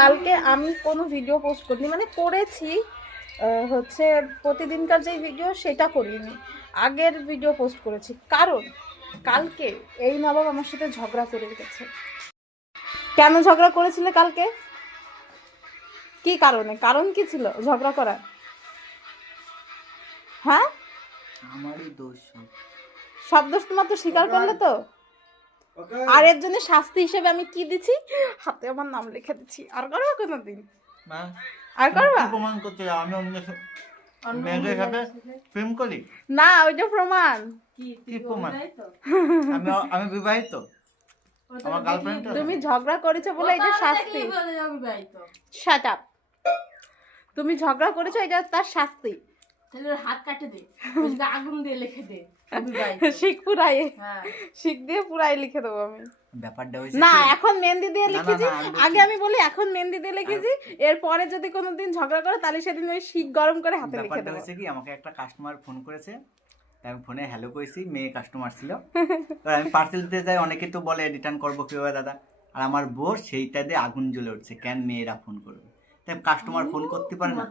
কালকে আমি কোনো ভিডিও পোস্ট করিনি, মানে করেছি হচ্ছে প্রতিদিনকার যে ভিডিও সেটা করিনি, আগের ভিডিও পোস্ট করেছি। কারণ কালকে এই নবাব আমার সাথে ঝগড়া করে গেছে। কেন ঝগড়া করেছিলে কালকে? কি কারণে? কারণ কি ছিল ঝগড়া করার? হ্যাঁ, আমারই দোষ। সব দোষ তোমার তো স্বীকার করলে তো। আর এর জন্য শাস্তি হিসেবে আমি কি দিছি? হাতে আমার নাম লিখে দিচ্ছি। আর করবা কোনোদিন? মা আর করবা? প্রমাণ করতে যাও আমি মেয়েদের সাথে প্রেম করি? না, ওইটা প্রমাণ। কি প্রমাণ? আমি বিবাহিত, আমার গার্লফ্রেন্ড। তুমি ঝগড়া করেছো বলে এটা শাস্তি। Shut up. তুমি ঝগড়া করেছো, এটা তার শাস্তি। তাহলে হাত কাটে দে, আগুন দিয়ে লিখে দে শিখ পুরাই, শিখ দিয়ে পুরাই লিখে দেবো আমি। ব্যাপারটা হইছে না, এখন মেহেন্দি দিয়ে লিখেছি। আগে আমি বলি এখন মেহেন্দি দিয়ে লিখেছি, এরপরে যদি কোনোদিন ঝগড়া করে তাহলে সেদিন ওই শিখ গরম করে হাতে লিখে ব্যাপারটা দেবো। হয়েছে কি, আমাকে একটা কাস্টমার ফোন করেছে, আমি ফোনে হ্যালো করেছি, মেয়ে কাস্টমার ছিল। আমি পার্সেল দিতে যাই, অনেকে তো বলে রিটার্ন করবো কিভাবে দাদা, আর আমার বউ সেইটা দিয়ে আগুন জ্বলে উঠছে, কেন মেয়েরা ফোন করবে, তাই কাস্টমার ফোন করতে পারে না।